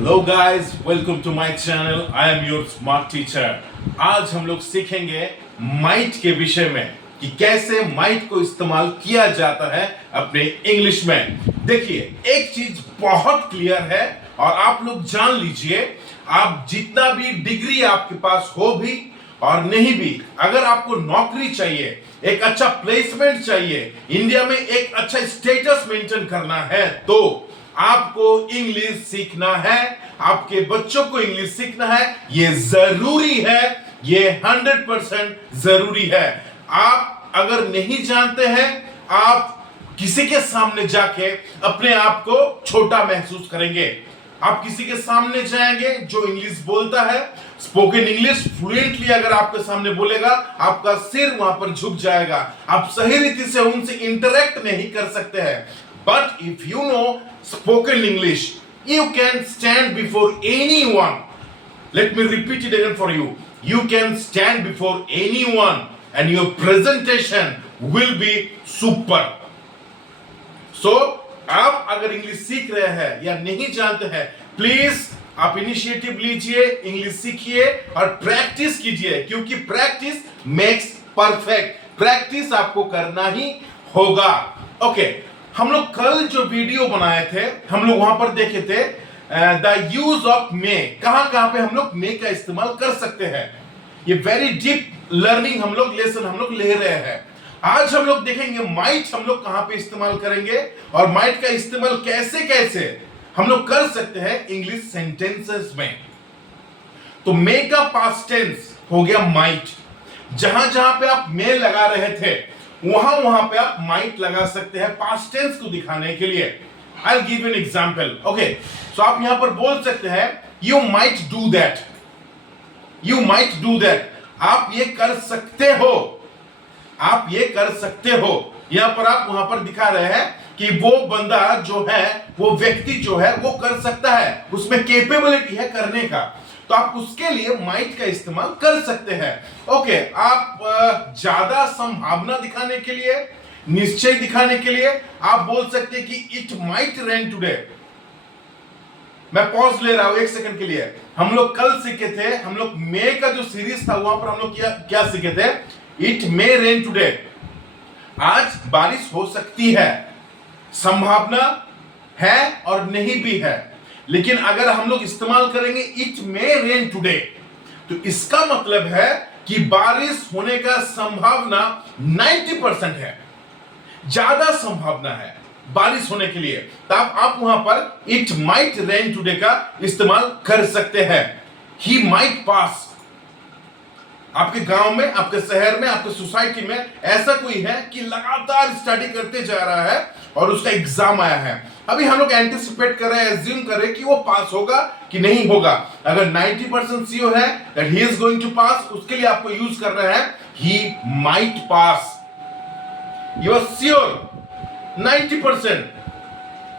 Hello guys, welcome to my channel. I am your smart teacher. आज हम लोग सीखेंगे माइट के विषय में कि कैसे माइट को इस्तेमाल किया जाता है अपने इंग्लिश में। देखिए, एक चीज बहुत क्लियर है और आप लोग जान लीजिए, आप जितना भी डिग्री आपके पास हो भी और नहीं भी, अगर आपको नौकरी चाहिए, एक अच्छा प्लेसमेंट चाहिए, इंडिया में एक अच्छा स्टेटस मेंटेन करना है, तो आपको इंग्लिश सीखना है, आपके बच्चों को इंग्लिश सीखना है। ये जरूरी है, ये 100% जरूरी है। आप अगर नहीं जानते हैं, आप किसी के सामने जाके अपने आप को छोटा महसूस करेंगे। आप किसी के सामने जाएंगे जो इंग्लिश बोलता है, स्पोकन इंग्लिश फ्लुएंटली अगर आपके सामने बोलेगा, आपका सिर वहां पर झुक जाएगा। आप सही रीति से उनसे इंटरेक्ट नहीं कर सकते हैं। But if you know spoken English, you can stand before anyone. Let me repeat it again for you. You can stand before anyone and your presentation will be super. So, आप अगर English सीख रहे हैं या नहीं जानते हैं, please आप इनिशिएटिव लीजिए, इंग्लिश सीखिए और प्रैक्टिस कीजिए, क्योंकि प्रैक्टिस मेक्स परफेक्ट। प्रैक्टिस आपको करना ही होगा। ओके, हम लोग कल जो वीडियो बनाए थे, हम लोग वहां पर देखे थे द यूज ऑफ मे। कहां पे हम लोग मे का इस्तेमाल कर सकते हैं। ये वेरी डीप लर्निंग हम लोग लेसन हम लोग ले रहे हैं। आज हम लोग देखेंगे माइट हम लोग कहां पे इस्तेमाल करेंगे और माइट का इस्तेमाल कैसे कैसे हम लोग कर सकते हैं इंग्लिश सेंटेंसेस में। तो मे का पास्ट टेंस हो गया माइट। जहां जहां पे आप मे लगा रहे थे, वहां पे आप माइट लगा सकते हैं पास्ट टेंस को दिखाने के लिए। I will give an example. Okay, so आप यहां पर बोल सकते हैं you might do that. You might do that, आप ये कर सकते हो, आप ये कर सकते हो। यहां पर आप वहां पर दिखा रहे हैं कि वो बंदा जो है, वो व्यक्ति जो है, वो कर सकता है, उसमें कैपेबिलिटी है करने का, तो आप उसके लिए माइट का इस्तेमाल कर सकते हैं। ओके, आप ज्यादा संभावना दिखाने के लिए, निश्चय दिखाने के लिए आप बोल सकते हैं कि इट माइट रेन टुडे। मैं पॉज ले रहा हूं एक सेकंड के लिए। हम लोग कल सीखे थे, हम लोग मे का जो सीरीज था वहां पर हम लोग क्या सीखे थे, इट मे रेन टुडे। आज बारिश हो सकती है, संभावना है और नहीं भी है। लेकिन अगर हम लोग इस्तेमाल करेंगे इट मे रेन टुडे, तो इसका मतलब है कि बारिश होने का संभावना 90% है, ज्यादा संभावना है बारिश होने के लिए। तब आप वहां पर इट माइट रेन टुडे का इस्तेमाल कर सकते हैं। ही माइट पास। आपके गांव में, आपके शहर में, आपके सोसाइटी में ऐसा कोई है कि लगातार स्टडी करते जा रहा है और उसका एग्जाम आया है। अभी हम लोग एंटिसिपेट कर रहे हैं, एज्यूम कर रहे हैं कि वो पास होगा कि नहीं होगा। अगर 90% श्योर है that he is going to pass, उसके लिए आपको यूज कर रहे हैं he might pass. You are sure 90%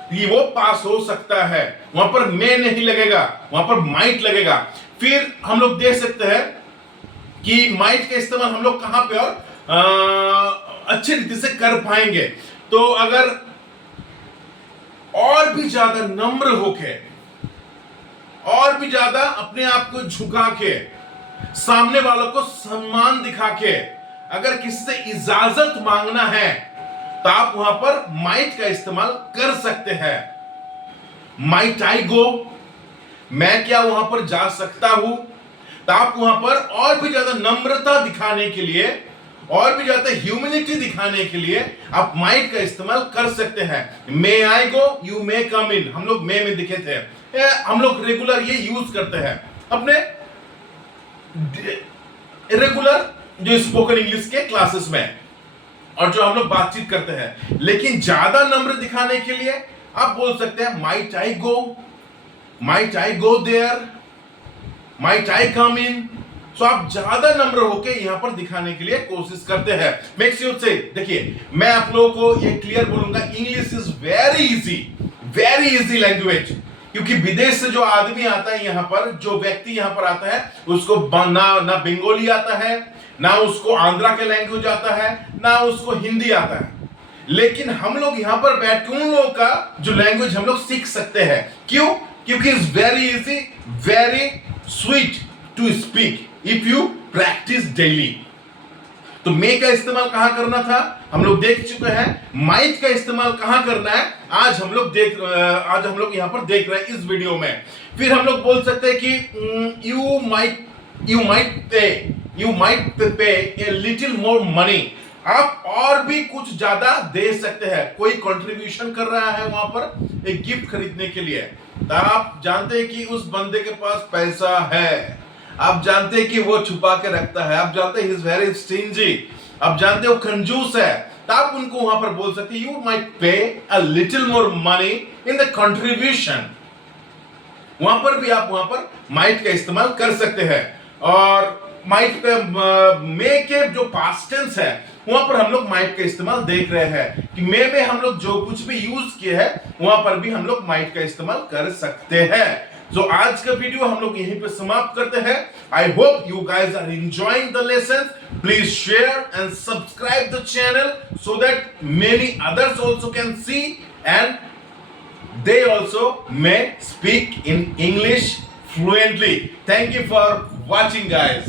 कि वो पास हो सकता है, वहां पर मे नहीं लगेगा, वहां पर माइट लगेगा। फिर हम लोग देख सकते हैं कि माइट का इस्तेमाल हम लोग कहां पे और अच्छी रीति से कर पाएंगे। तो अगर और भी ज्यादा नम्र होके, और भी ज्यादा अपने आप को झुका के, सामने वालों को सम्मान दिखा के अगर किसी से इजाजत मांगना है, तो आप वहां पर माइट का इस्तेमाल कर सकते हैं। माइट आई गो, मैं क्या वहां पर जा सकता हूं। तो आप वहां पर और भी ज्यादा नम्रता दिखाने के लिए, और भी ज्यादा ह्यूमिलिटी दिखाने के लिए आप माइट का इस्तेमाल कर सकते हैं। मे आई गो, यू मे कम इन, हम लोग मे में दिखे थे। हम लोग रेगुलर ये यूज करते हैं अपने रेगुलर जो स्पोकन इंग्लिश के क्लासेस में और जो हम लोग बातचीत करते हैं। लेकिन ज्यादा नम्र दिखाने के लिए आप बोल सकते हैं might I go, might I go there, might I come in. So आप ज्यादा नम्र होके यहां पर दिखाने के लिए कोशिश करते हैं। मेक श्योर से देखिए, मैं आप लोगों को ये क्लियर बोलूंगा, English is very easy language. क्योंकि विदेश से जो आदमी आता है यहां पर, जो व्यक्ति यहां पर आता है, उसको ना बंगाली आता है, ना उसको आंध्रा के लैंग्वेज आता है, ना उसको हिंदी आता है। लेकिन हम लोग यहां पर बैठ के उन लोगों का जो लैंग्वेज हम लोग सीख सकते हैं। क्यों? क्योंकि it's very easy, very sweet to speak if you practice daily. तो मे का इस्तेमाल कहां करना था हम लोग देख चुके हैं, माइट का इस्तेमाल कहां करना है आज हम लोग यहां पर देख रहे हैं इस वीडियो में। फिर हम लोग बोल सकते हैं कि यू माइट पे ए लिटिल मोर मनी, आप और भी कुछ ज्यादा दे सकते हैं। कोई कंट्रीब्यूशन कर रहा है वहां पर एक गिफ्ट खरीदने के लिए, तो आप जानते हैं कि उस बंदे के पास पैसा है, आप जानते हैं कि वो छुपा के रखता है, आप जानते हैं ही इज वेरी स्टिंजी, आप जानते हैं वो कंजूस है, तो आप उनको वहां पर बोल सकते हैं यू माइट पे a little more money in the contribution. वहां पर भी आप वहां पर माइट का इस्तेमाल कर सकते हैं। और माइट पे मे के जो पास्ट टेंस है वहां पर हम लोग माइट का इस्तेमाल देख रहे हैं कि मे में हम लोग जो कुछ भी यूज किए हैं वहां पर भी हम लोग माइट का इस्तेमाल कर सकते हैं। तो आज का वीडियो हम लोग यहीं पे समाप्त करते हैं। I hope you guys are enjoying the lesson. Please share and subscribe the channel so that many others also can see and they also may speak in English fluently. Thank you for watching, guys.